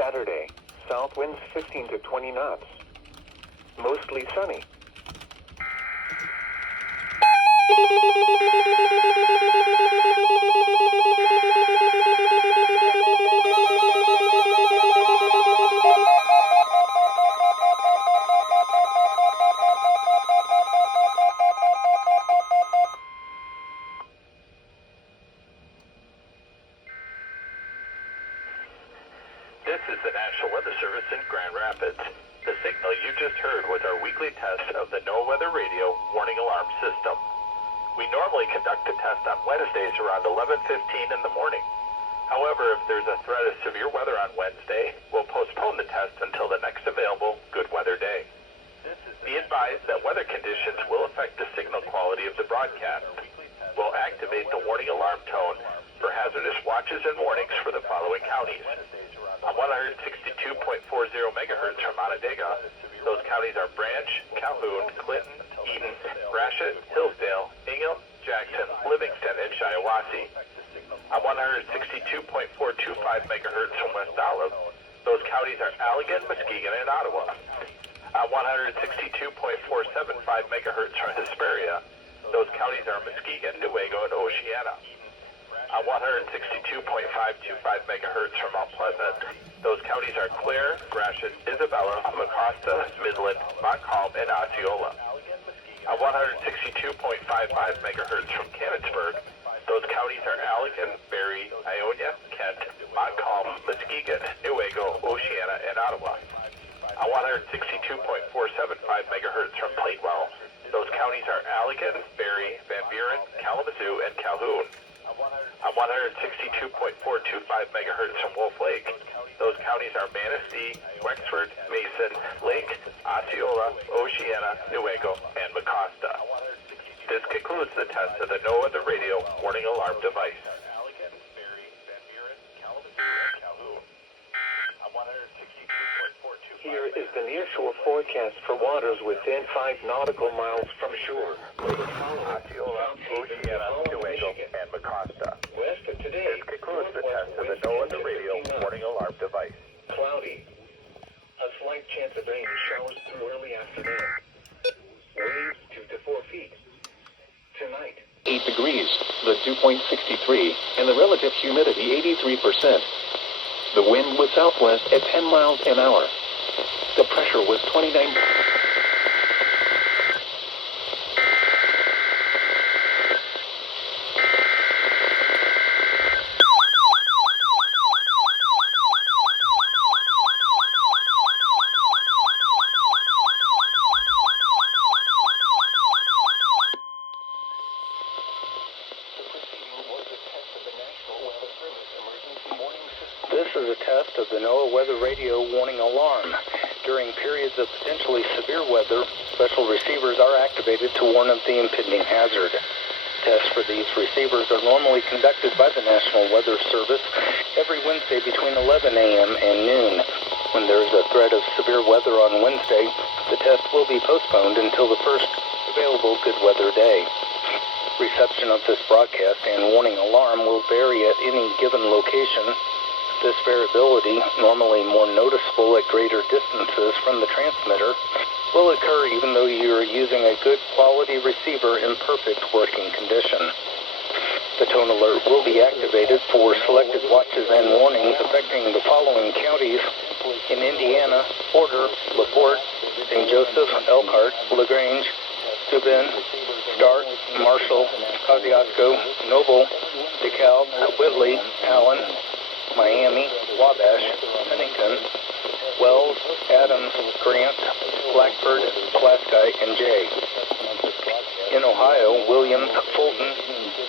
Saturday, south winds 15 to 20 knots. Mostly sunny. This is the National Weather Service in Grand Rapids. The signal you just heard was our weekly test of the NOAA Weather Radio warning alarm system. We normally conduct the test on Wednesdays around 11:15 in the morning. However, if there's a threat of severe weather on Wednesday, we'll postpone the test until the next available good weather day. Be advised that weather conditions will affect the signal quality of the broadcast. We'll activate the warning alarm tone for hazardous watches and warnings for the following counties. On 162.40 megahertz from Onondaga, those counties are Branch, Calhoun, Clinton, Eden, Gratiot, Hillsdale, Ingham, Jackson, Livingston, and Shiawassee. On 162.425 megahertz from West Olive, those counties are Allegan, Muskegon, and Ottawa. On 162.475 megahertz from Hesperia, those counties are Muskegon, Newaygo, and Oceana. On 162.525 megahertz from Mount Pleasant, those counties are Clare, Gratiot, Isabella, Mecosta, Midland, Montcalm, and Osceola. On 162.55 megahertz from Canonsburg, those counties are Allegan, Barrie, Ionia, Kent, Montcalm, Muskegon, Newaygo, Oceana, and Ottawa. On 162.475 megahertz from Plainwell, those counties are Allegan, Barrie, Van Buren, Kalamazoo, and Calhoun. On 162.425 megahertz from Wolf Lake, those counties are Manistee, Wexford, Mason, Lake, Osceola, Oceana, Newaygo, and Mecosta. This concludes the test of the NOAA the radio warning alarm device. Here is the nearshore forecast for waters within 5 nautical miles from shore. Osceola, Oceana, Newaygo, and Mecosta. West of today, This concludes the test of the NOAA the radio warning alarm device. cloudy. A slight chance of rain showers through early afternoon. Waves 2 to 4 feet. Tonight, 8 degrees, the dew point 63, and the relative humidity 83%. The wind was southwest at 10 miles an hour. The pressure was 29. This is a test of the NOAA Weather Radio warning alarm. During periods of potentially severe weather, special receivers are activated to warn of the impending hazard. Tests for these receivers are normally conducted by the National Weather Service every Wednesday between 11 a.m. and noon. When there is a threat of severe weather on Wednesday, the test will be postponed until the first available good weather day. Reception of this broadcast and warning alarm will vary at any given location. This variability, normally more noticeable at greater distances from the transmitter, will occur even though you are using a good quality receiver in perfect working condition. The tone alert will be activated for selected watches and warnings affecting the following counties in Indiana: Porter, LaPorte, St. Joseph, Elkhart, LaGrange, Steuben, Stark, Marshall, Kosciuszko, Noble, DeKalb, Whitley, Allen, Miami, Wabash, Pennington, Wells, Adams, Grant, Blackford, Pulaski, and Jay. In Ohio, Williams, Fulton,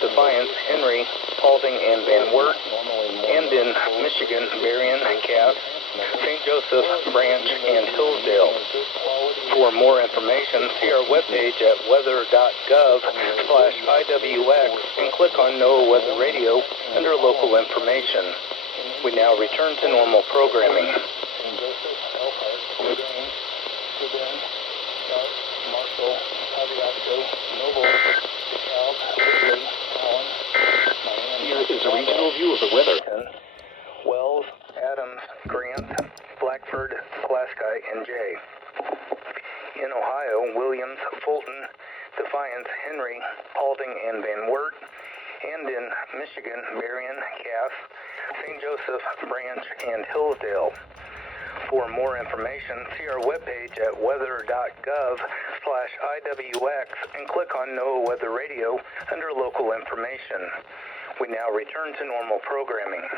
Defiance, Henry, Paulding, and Van Wert. And in Michigan, Marion, Cass, St. Joseph, Branch, and Hillsdale. For more information, see our webpage at weather.gov/IWX and click on NOAA Weather Radio under local information. We now return to normal programming. Here is a regional view of the weather. Wells, Adams, Grant. Alliance, Blackford, Pulaski, and Jay. In Ohio, Williams, Fulton, Defiance, Henry, Paulding, and Van Wert. And in Michigan, Marion, Cass, St. Joseph, Branch, and Hillsdale. For more information, see our webpage at weather.gov/IWX and click on NOAA Weather Radio under local information. We now return to normal programming.